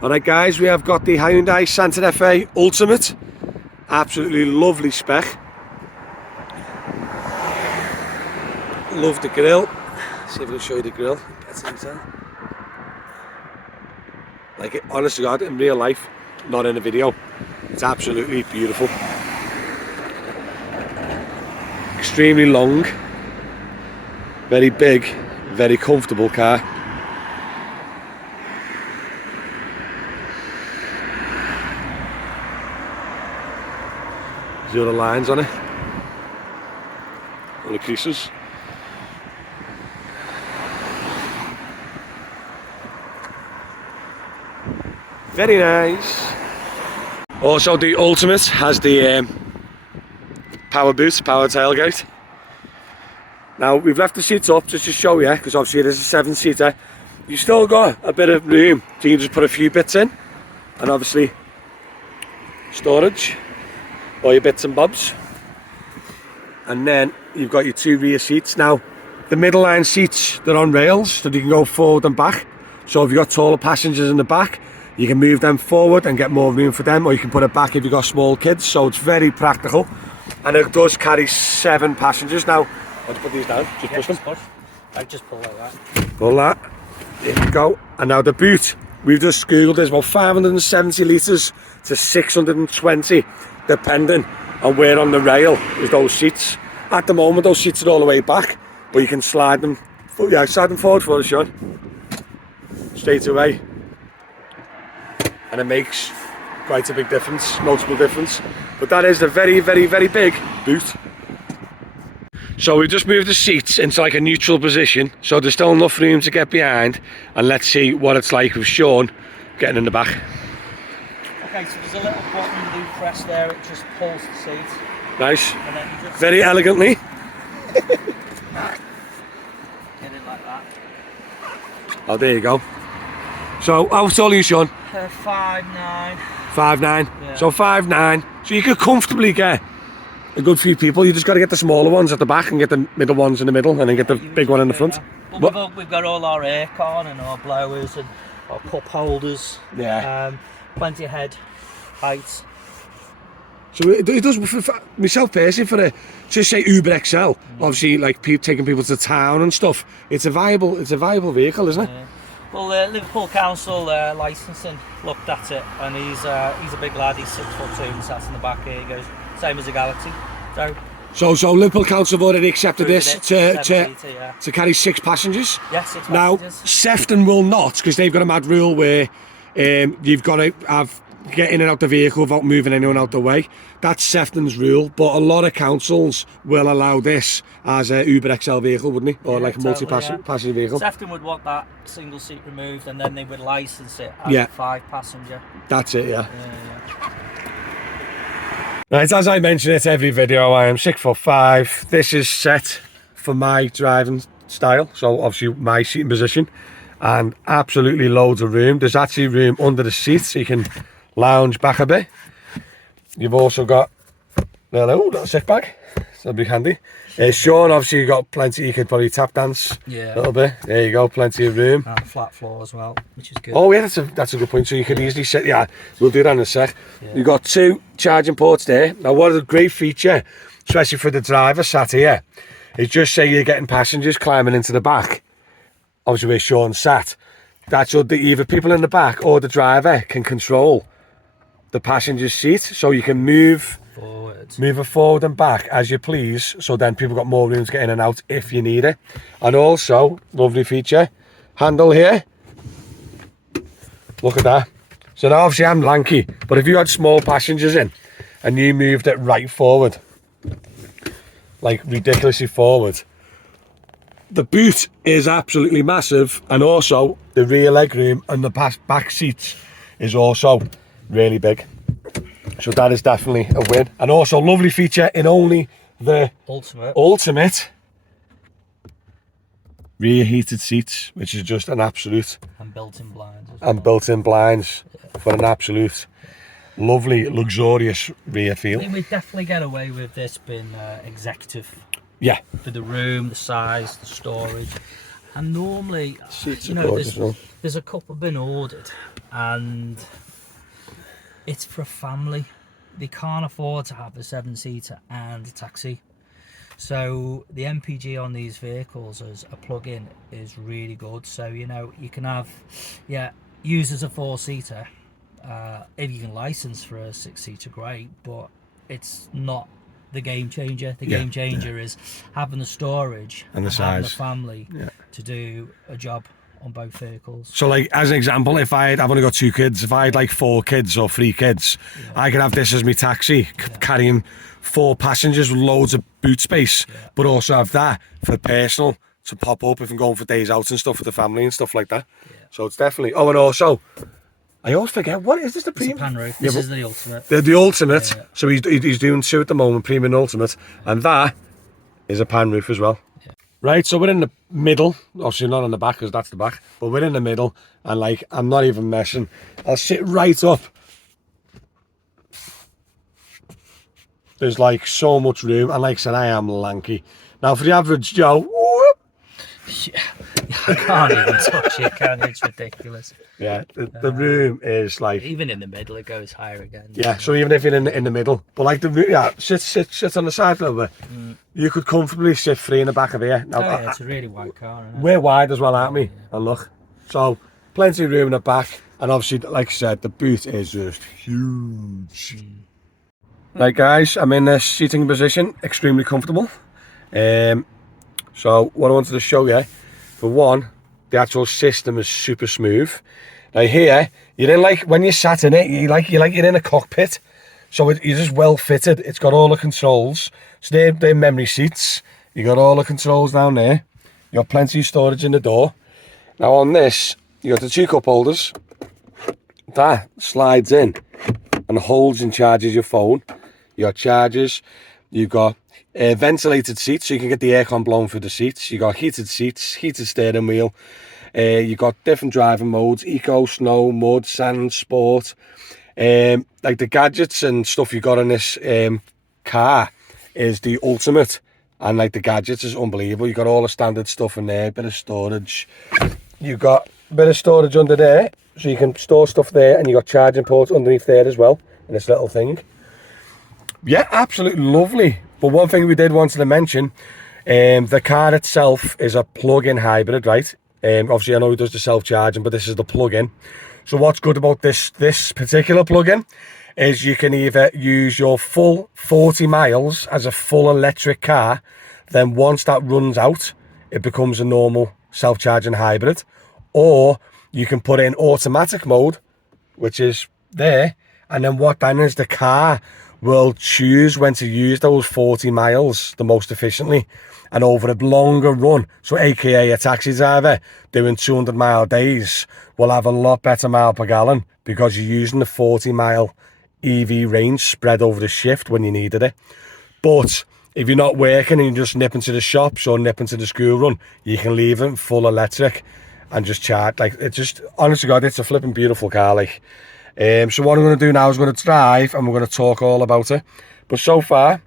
Alright guys, we have got the Hyundai Santa Fe Ultimate. Absolutely lovely spec. Love the grille. See if I can show you the grille. Like it, honest to God, in real life, not in a video. It's absolutely beautiful. Extremely long. Very big, very comfortable car. There's the other lines on it. All the creases. Very nice. Also, the Ultimate has the power boot, power tailgate. Now we've left the seats up just to show you, because obviously it is a 7-seater. You still got a bit of room, so you can just put a few bits in, and obviously storage, all your bits and bobs. And then you've got your 2 rear seats. Now the middle line seats, they're on rails, so you can go forward and back. So if you've got taller passengers in the back, you can move them forward and get more room for them, or you can put it back if you've got small kids. So it's very practical, and it does carry 7 passengers. Now I'll just put these down, just push them. I just pull like that. Pull that, there you go. And now the boot, we've just googled, there's about 570 litres to 620, depending on where on the rail is those seats. At the moment those seats are all the way back, but you can slide them, slide them forward for us, Sean, straight away. And it makes quite a big difference, noticeable difference. But that is a very, very, very big boot. So we've just moved the seats into like a neutral position, so there's still enough room to get behind, and let's see what it's like with Sean getting in the back. Okay, so there's a little button you press there, it just pulls the seat. Nice. And then you just very elegantly. Get in like that. Oh, there you go. So how tall are you, Sean? 5'9". 5'9". Yeah. So 5'9". So you could comfortably get a good few people. You just got to get the smaller ones at the back and get the middle ones in the middle, and then get the big one in the front. But we've got all our aircon and our blowers and our cup holders. Yeah. Plenty of head height. So it does, for myself personally, for a, just say Uber XL, obviously like taking people to town and stuff, it's a viable vehicle, isn't it? Yeah. Well, Liverpool Council licensing looked at it, and he's a big lad. He's 6'2" and sat in the back here. He goes same as a Galaxy. So Liverpool Council have already accepted this to carry 6 passengers. Yeah, 6 passengers. Now Sefton will not, because they've got a mad rule where you've got to get in and out the vehicle without moving anyone out the way. That's Sefton's rule, but a lot of councils will allow this as a Uber XL vehicle, wouldn't it? Or like a multi-passenger vehicle. Sefton would want that single seat removed, and then they would license it as a 5-passenger. That's it, yeah. Right, as I mention it every video, I am 6'5". This is set for my driving style, so obviously my seating position, and absolutely loads of room. There's actually room under the seat, so you can lounge back a bit. You've also got that sick bag, so that'll be handy. Sean, obviously you've got plenty, you could probably tap dance a little bit. There you go, plenty of room. And flat floor as well, which is good. Oh yeah, that's a good point. So you could easily sit, we'll do that in a sec. You've got 2 charging ports there. Now what a great feature, especially for the driver sat here, is just say you're getting passengers climbing into the back, obviously where Sean sat, that's either people in the back or the driver can control the passenger seat, so you can move it forward and back as you please, so then people got more room to get in and out if you need it. And also, lovely feature, handle here, look at that. So now obviously I'm lanky, but if you had small passengers in and you moved it right forward, like ridiculously forward, the boot is absolutely massive, and also the rear leg room and the back seats is also really big. So that is definitely a win. And also lovely feature in only the Ultimate rear heated seats, which is just an absolute, and built-in blinds built-in blinds for an absolute lovely luxurious rear feel. We'd definitely get away with this being executive. Yeah, for the room, the size, the storage. And normally, Seats you are know, gorgeous, no? there's a couple been ordered, and it's for a family. They can't afford to have a 7-seater and a taxi. So the MPG on these vehicles as a plug-in is really good. So, you know, you can have, use as a 4-seater. If you can license for a 6-seater, great, but it's not the game changer. The game changer is having the storage and the having size. a family to do a job on both vehicles. So, like, as an example, if I've only got 2 kids, if I had like 4 kids or 3 kids, I could have this as my taxi, carrying 4 passengers with loads of boot space, but also have that for personal to pop up if I'm going for days out and stuff with the family and stuff like that. So it's definitely. Oh, and also, I always forget, what is this? The premium? It's a pan roof. This is the ultimate. The ultimate. Yeah. So he's doing 2 at the moment, premium and ultimate, and that is a pan roof as well. Yeah. Right, so we're in the middle. Obviously not on the back because that's the back, but we're in the middle, and like, I'm not even messing. I'll sit right up. There's like so much room, and like I said, I am lanky. Now for the average Joe, I can't even touch it, can it? It's ridiculous. Yeah, the room is like, even in the middle it goes higher again. Yeah, so even if you're in the middle, but like sit on the side a little bit. You could comfortably sit 3 in the back of here. Now, it's a really wide car, isn't it? We're wide as well, aren't we? And look, so plenty of room in the back, and obviously, like I said, the boot is just huge. Right, guys, I'm in this seating position, extremely comfortable. So what I wanted to show you, for one, the actual system is super smooth. Now here, you're in, like, when you sat in it, you're in a cockpit. So you're just well fitted. It's got all the controls. So they're memory seats. You got all the controls down there. You got plenty of storage in the door. Now on this, you got the 2 cup holders. That slides in and holds and charges your phone. You got chargers. You've got ventilated seats, so you can get the aircon blown through the seats. You got heated seats, heated steering wheel. You got different driving modes: eco, snow, mud, sand, sport. Like the gadgets and stuff you got in this car is the ultimate, and like the gadgets is unbelievable. You got all the standard stuff in there, bit of storage. You've got a bit of storage under there, so you can store stuff there, and you got charging ports underneath there as well in this little thing. Yeah, absolutely lovely. But one thing we did want to mention, the car itself is a plug-in hybrid, right? Obviously, I know it does the self-charging, but this is the plug-in. So what's good about this particular plug-in is you can either use your full 40 miles as a full electric car, then once that runs out, it becomes a normal self-charging hybrid, or you can put it in automatic mode, which is there, and then what then is the car will choose when to use those 40 miles the most efficiently, and over a longer run, so aka a taxi driver doing 200-mile days will have a lot better mile per gallon because you're using the 40-mile EV range spread over the shift when you needed it. But if you're not working and you're just nipping to the shops or nipping to the school run, you can leave it full electric and just charge. Like, it's just, honest to God, it's a flipping beautiful car. Like, so what I'm going to do now is going to drive and we're going to talk all about it. But so far,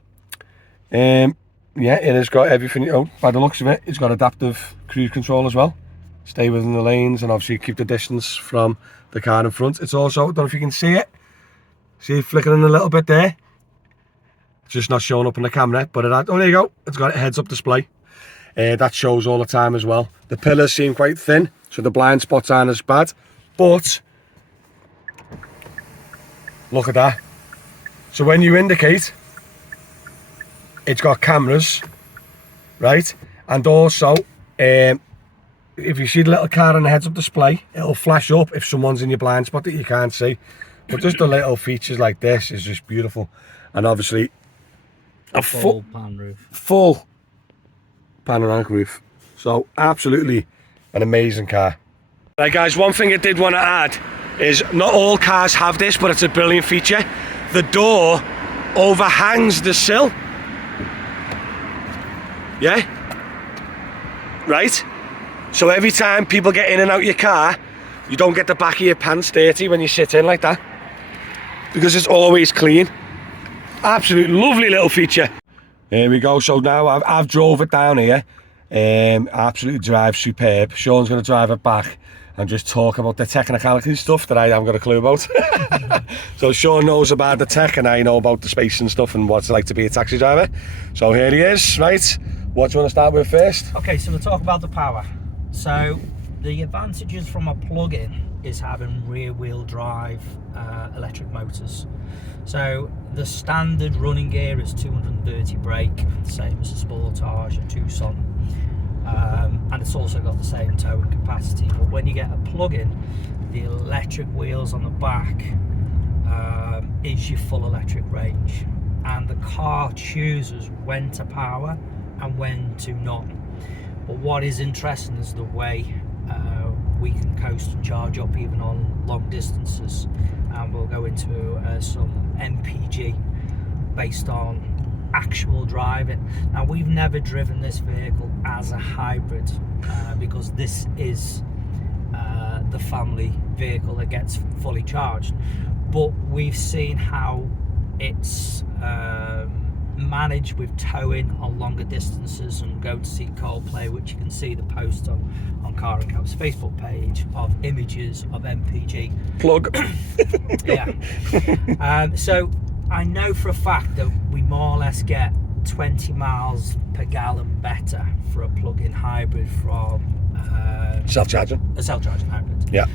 yeah, it has got everything. Oh, by the looks of it, it's got adaptive cruise control as well. Stay within the lanes and obviously keep the distance from the car in front. It's also, I don't know if you can see it. See it flickering a little bit there. It's just not showing up on the camera, but oh, there you go. It's got a heads-up display. That shows all the time as well. The pillars seem quite thin, so the blind spots aren't as bad. But look at that. So when you indicate, it's got cameras, right? And also, if you see the little car on the heads-up display, it'll flash up if someone's in your blind spot that you can't see. But just the little features like this is just beautiful. And obviously, a full pan roof. Full panoramic roof. So absolutely an amazing car. Right guys, one thing I did want to add is not all cars have this, but it's a brilliant feature. The door overhangs the sill. Yeah? Right? So every time people get in and out your car, you don't get the back of your pants dirty when you sit in like that, because it's always clean. Absolute lovely little feature. Here we go. So now I've drove it down here, Absolutely drives superb. Sean's going to drive it back and just talk about the technicality stuff that I haven't got a clue about. So Sean knows about the tech and I know about the space and stuff and what it's like to be a taxi driver. So here he is, right? What do you want to start with first? Okay, so we'll talk about the power. So the advantages from a plug-in is having rear-wheel drive electric motors. So the standard running gear is 230 brake, same as a Sportage or Tucson, and it's also got the same towing capacity. But when you get a plug-in, the electric wheels on the back is your full electric range, and the car chooses when to power and when to not. But what is interesting is the way we can coast and charge up even on long distances, and we'll go into some MPG based on actual driving. Now, we've never driven this vehicle as a hybrid because this is the family vehicle that gets fully charged, but we've seen how it's managed with towing on longer distances, and go to see Coldplay, which you can see the post on Car and Cab's Facebook page of images of MPG. Plug. Yeah. So I know for a fact that we more or less get 20 miles per gallon better for a plug-in hybrid from Self-charging. a self-charging hybrid. Yeah.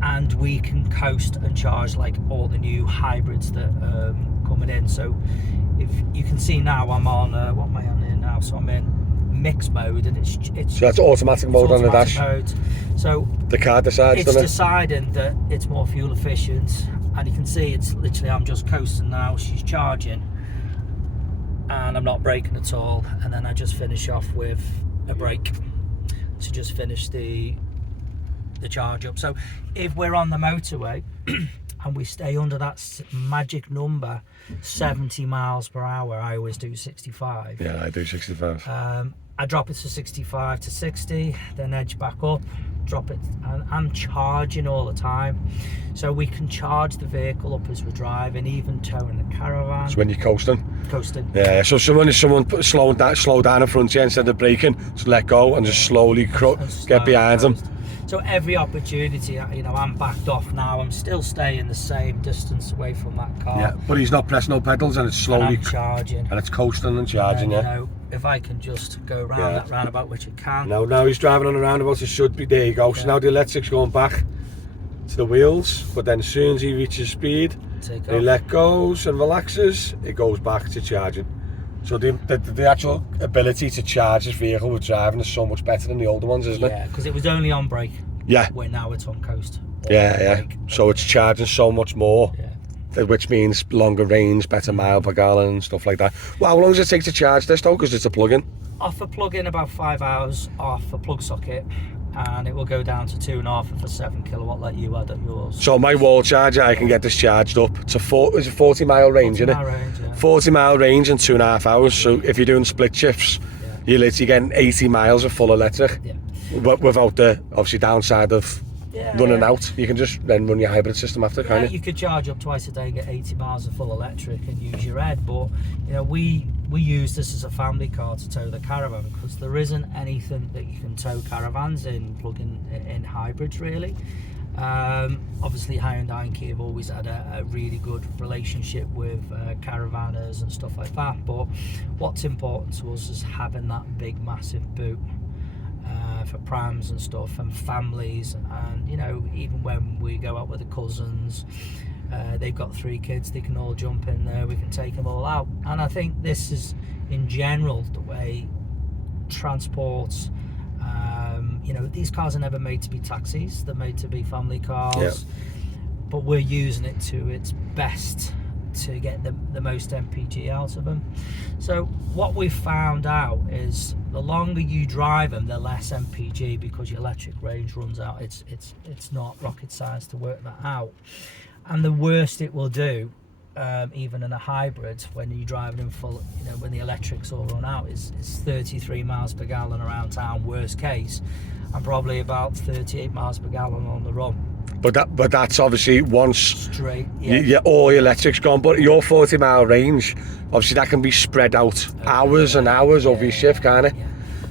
And we can coast and charge like all the new hybrids that coming in. So if you can see now, I'm on what am I on here now? So I'm in mix mode, and it's so that's automatic mode on the dash. Mode. So the car decides. It's deciding that it's more fuel efficient, and you can see it's literally, I'm just coasting now. She's charging, and I'm not braking at all. And then I just finish off with a brake to just finish the charge up. So if we're on the motorway and we stay under that magic number 70 miles per hour, I always do 65. Yeah, I do 65. I drop it to 65 to 60, then edge back up, drop it, and I'm charging all the time. So we can charge the vehicle up as we're driving, even towing the caravan. So when you're coasting? Coasting. Yeah, so someone slow down in front of you instead of braking, just let go and just slowly get behind them. So every opportunity, you know, I'm backed off now. I'm still staying the same distance away from that car. Yeah, but he's not pressing no pedals, and it's slowly and I'm charging, and it's coasting and charging. And then, you know, if I can just go around that roundabout, which it can. Now he's driving on the roundabout. It should be, there you go. So now the electric's going back to the wheels, but then as soon as he reaches speed, he let goes and relaxes. It goes back to charging. So the actual ability to charge this vehicle with driving is so much better than the older ones, isn't it? Yeah, because it was only on brake. Yeah. Where now it's on coast. Yeah. So it's charging so much more, which means longer range, better mile per gallon and stuff like that. Well, how long does it take to charge this though? Because it's a plug-in. Off a plug-in, about 5 hours off a plug socket, and it will go down to 2.5 if a 7 kilowatt like you had at yours. So my wall charger, I can get this charged up to 40 mile range, 40 isn't it? mile range, yeah. 40 mile range in 2.5 hours. So if you're doing split shifts, you're literally getting 80 miles of full electric, without the obviously downside of running out. You can just then run your hybrid system after, can't you? You could charge up twice a day, get 80 miles of full electric and use your head, but you know, we use this as a family car to tow the caravan, because there isn't anything that you can tow caravans in plug-in hybrids really. Obviously Hyundai and Kia have always had a really good relationship with caravanners and stuff like that, but what's important to us is having that big massive boot for prams and stuff and families, and you know, even when we go out with the cousins, they've got 3 kids, they can all jump in there, we can take them all out. And I think this is in general the way transports, you know, these cars are never made to be taxis, they're made to be family cars, but we're using it to its best to get the most MPG out of them. So what we've found out is the longer you drive them, the less MPG, because your electric range runs out. It's not rocket science to work that out. And the worst it will do, even in a hybrid, when you're driving in full, you know, when the electrics all run out, is 33 miles per gallon around town, worst case, and probably about 38 miles per gallon on the run. But that's obviously once straight. all your electric's gone. But your 40-mile range, obviously that can be spread out hours and hours over your shift, can't it? Yeah.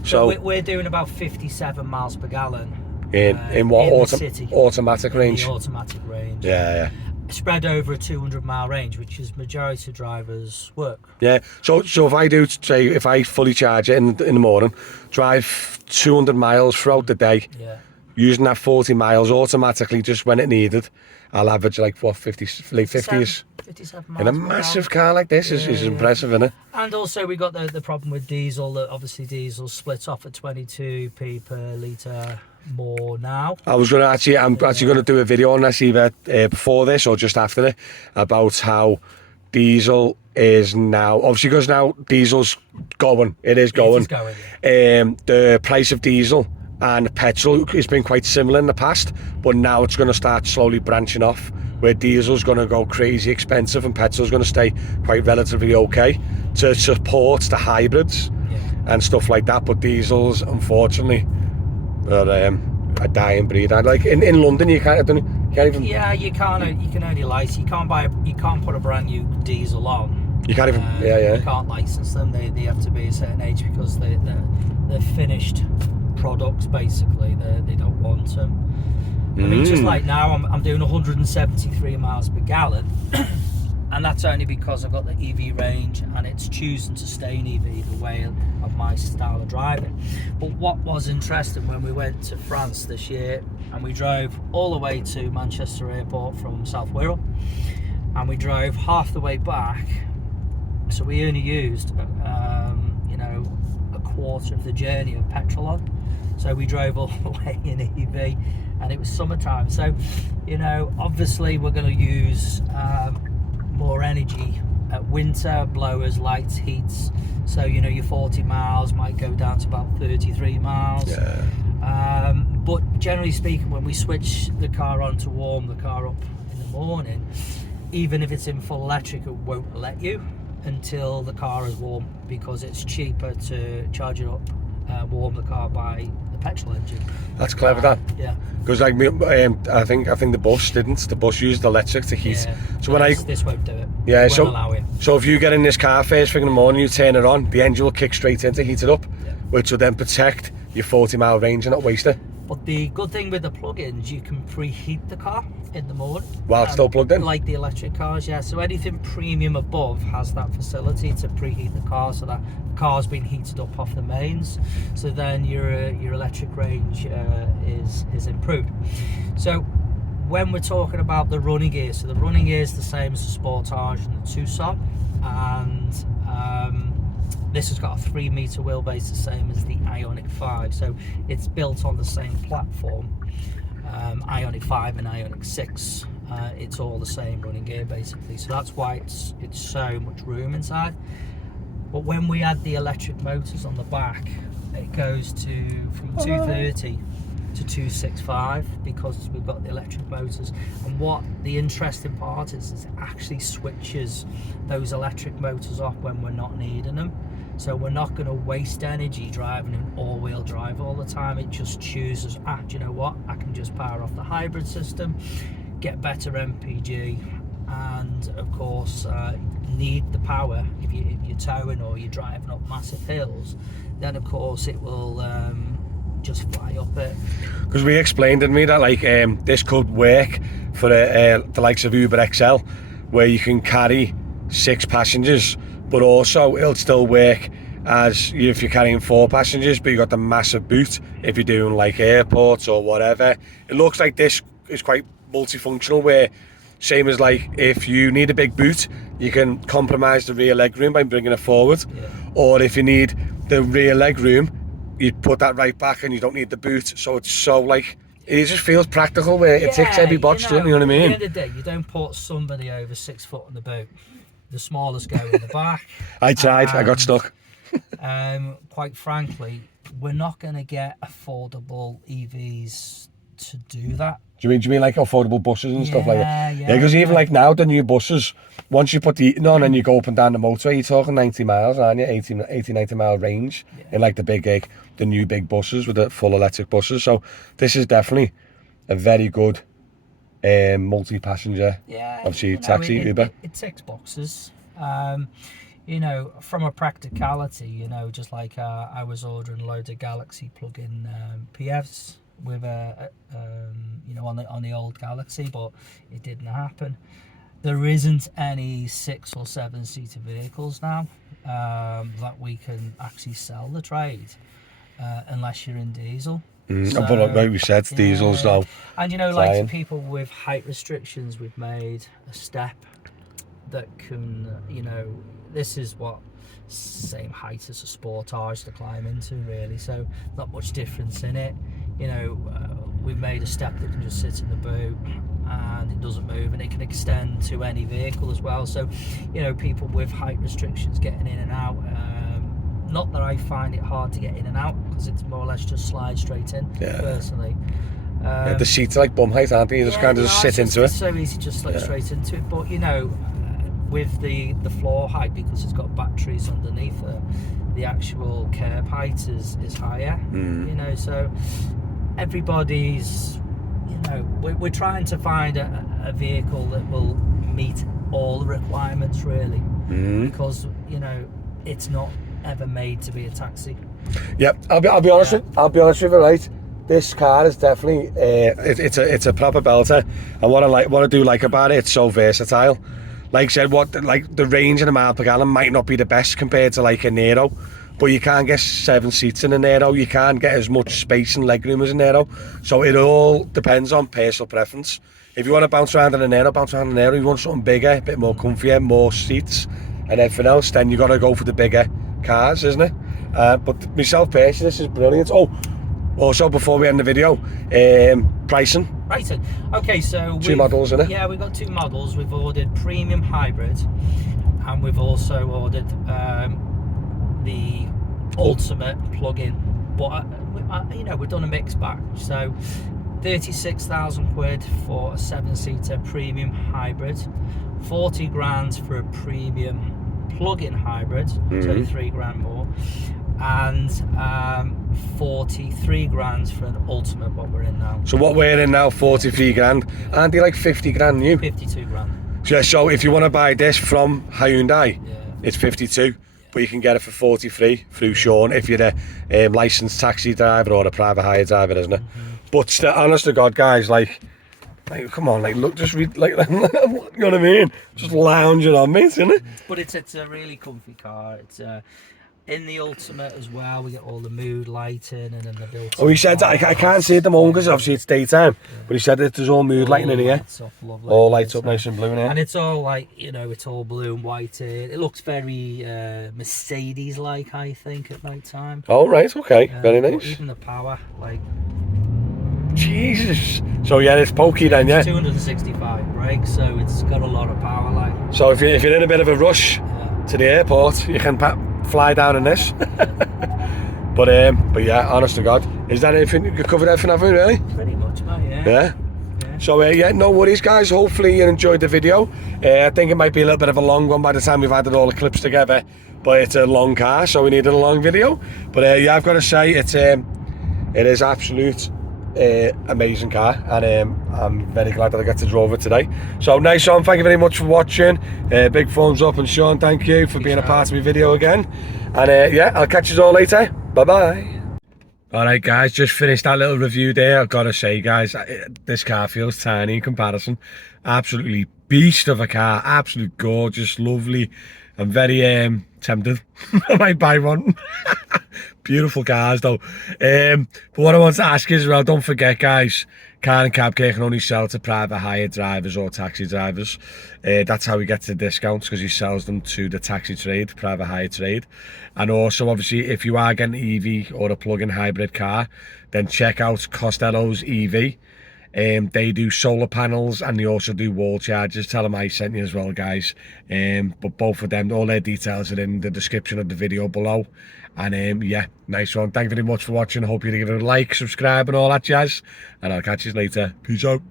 So we're doing about 57 miles per gallon in what in the city, automatic range? the automatic range. Yeah. Spread over a 200-mile range, which is majority of drivers' work. Yeah. So if I do, say, if I fully charge it in the morning, drive 200 miles throughout the day, using that 40 miles automatically just when it needed, I'll average like what 50s. 57 miles In a per massive gallon. car like this is impressive, isn't it? And also we got the problem with diesel, that obviously diesel split off at 22p per litre more now. I'm actually going to do a video on this either before this or just after it, about how diesel is now, obviously because now diesel's going, it is going. The price of diesel and petrol has been quite similar in the past, but now it's going to start slowly branching off, where diesel's going to go crazy expensive and petrol's going to stay quite relatively okay to support the hybrids and stuff like that. But diesels, unfortunately, are a dying breed. Like in London, you can't even. Yeah, you can't. You can only license. You can't put a brand new diesel on. You can't even. You can't license them. They have to be a certain age because they're finished products. Basically, they don't want them. I mean, just like now, I'm doing 173 miles per gallon. And that's only because I've got the EV range and it's choosing to stay in EV, the way of my style of driving. But what was interesting, when we went to France this year and we drove all the way to Manchester Airport from South Wirral, and we drove half the way back, so we only used a quarter of the journey of petrol on. So we drove all the way in EV, and it was summertime, so obviously we're going to use more energy at winter, blowers, lights, heats. So your 40 miles might go down to about 33 miles. But generally speaking, when we switch the car on to warm the car up in the morning, even if it's in full electric, it won't let you until the car is warm, because it's cheaper to charge it up, warm the car by the petrol engine. That's clever, that. Yeah. Because like I think the bus didn't. The bus used electric to heat. Yeah. So when this won't do it. Yeah. It won't allow it. So if you get in this car first thing in the morning, you turn it on, the engine will kick straight in to heat it up, which will then protect your 40-mile range and not waste it. But the good thing with the plug-ins, you can preheat the car in the morning while it's still plugged in, like the electric cars. Yeah, so anything premium above has that facility to preheat the car, so that the car's been heated up off the mains, so then your electric range is improved. So when we're talking about the running gear, so the running gear is the same as the Sportage and the Tucson, and this has got a 3-meter wheelbase, the same as the Ioniq 5, so it's built on the same platform. Ioniq 5 and Ioniq 6, it's all the same running gear basically, so that's why it's so much room inside. But when we add the electric motors on the back, it goes from 230 to 265, because we've got the electric motors. And what the interesting part is it actually switches those electric motors off when we're not needing them. So we're not going to waste energy driving in all-wheel drive all the time. It just chooses, do you know what, I can just power off the hybrid system, get better MPG, and of course need the power if you're towing or you're driving up massive hills. Then of course it will just fly up it. Because we explained, didn't we, that like this could work for the likes of Uber XL, where you can carry 6 passengers, but also it'll still work as if you're carrying 4 passengers, but you got the massive boot if you're doing like airports or whatever. It looks like this is quite multifunctional, where same as like if you need a big boot, you can compromise the rear leg room by bringing it forward, or if you need the rear leg room, you put that right back and you don't need the boot. So it's so like, it just feels practical, where it ticks every box, you know what I mean? At the end of the day, you don't put somebody over 6 foot in the boot. The smallest go in the back. I tried, I got stuck. Quite frankly, we're not going to get affordable EVs to do that. Do you mean like affordable buses and stuff like that? Yeah, because even like now, the new buses, once you put the heating on and you go up and down the motorway, you're talking 90 miles, aren't you? 80, 90 mile range in like the new big buses with the full electric buses. So this is definitely a very good multi-passenger, Yeah, obviously taxi, Uber. It ticks boxes. You know, from a practicality, you know, just like I was ordering loads of Galaxy plug-in Phevs with you know, on the old Galaxy, but it didn't happen. There isn't any 6 or 7 seater vehicles now that we can actually sell the trade unless you're in diesel. So, But like we said, diesels now. And you know, dying. like people with height restrictions, we've made a step that can, you know, this is what same height as a Sportage to climb into, really. So not much difference in it. You know, we've made a step that can just sit in the boot and it doesn't move, and it can extend to any vehicle as well. So, you know, people with height restrictions getting in and out. Not that I find it hard to get in and out, because it's more or less just slide straight in, personally. Yeah, the seats are like bum height, aren't they? You just kind of just sit into it. It's so easy just slip straight into it. But, you know, with the floor height, because it's got batteries underneath it, the actual curb height is higher. You know, so everybody's, you know, we're trying to find a vehicle that will meet all the requirements, really. Because, you know, it's not ever made to be a taxi. Yep, I'll be honest. I'll be honest with you, right? This car is definitely it's a proper belter, and what I do like about it, it's so versatile. Like I said, like the range in a mile per gallon might not be the best compared to like a Nero, but you can't get 7 seats in a Nero. You can't get as much space and legroom as a Nero. So it all depends on personal preference. If you want to bounce around in a Nero, bounce around in a Nero. If you want something bigger, a bit more comfier, more seats, and everything else, then you got to go for the bigger cars, isn't it? But myself personally, this is brilliant. Oh, also before we end the video, pricing. Pricing. Okay, so 2 models, innit? Yeah, we've got 2 models. We've ordered premium hybrid, and we've also ordered the ultimate plug-in. But you know, we've done a mixed bag. So 36,000 quid for a 7-seater premium hybrid, 40 grand for a premium plug-in hybrid, so 3 grand more, and 43 grand for an ultimate, what we're in now. So what we're in now, 43 grand, and they're like 50 grand new. 52 grand. So if you want to buy this from Hyundai, it's 52, but you can get it for 43 through Sean if you're a licensed taxi driver or a private hire driver, isn't it? But still, honest to God, guys, like come on, like look, just read, like you know what I mean? Just lounging on me, isn't it? But it's a really comfy car. It's in the ultimate as well. We get all the mood lighting and then the built. Oh, he said that I can't see it at the moment because obviously it's daytime. But he said that there's all mood lighting in here. All lights up nice and blue in here. And it's all like, you know, it's all blue and white here. It looks very Mercedes-like, I think, at night time. Oh right, okay, very nice. Even the power, like. Jesus. So yeah, it's pokey then, yeah. 265 brakes, so it's got a lot of power, like. So if you're in a bit of a rush to the airport, you can fly down in this. but yeah, honest to God, is that everything? You covered everything, haven't you, really? Pretty much, mate. Yeah. So yeah, no worries, guys. Hopefully you enjoyed the video. I think it might be a little bit of a long one by the time we've added all the clips together, but it's a long car, so we needed a long video. But yeah, I've got to say it is absolute. Amazing car, and I'm very glad that I got to drive it today. So nice one, thank you very much for watching. Big thumbs up, and Sean, thank you for being a part of my video again. And yeah, I'll catch you all later. Bye bye. Alright guys, just finished that little review there. I've got to say guys, this car feels tiny in comparison. Absolutely beast of a car, absolutely gorgeous, lovely. I'm very tempted. I might buy one. Beautiful cars though. But what I want to ask is, well, don't forget guys, Car and Cab Care can only sell to private hire drivers or taxi drivers. That's how we get the discounts, because he sells them to the taxi trade, private hire trade. And also obviously if you are getting an EV or a plug-in hybrid car, then check out Costellos EV. They do solar panels and they also do wall chargers. Tell them I sent you as well, guys. But both of them, all their details are in the description of the video below. And yeah, nice one. Thank you very much for watching. I hope you give it a like, subscribe and all that jazz. And I'll catch you later. Peace out.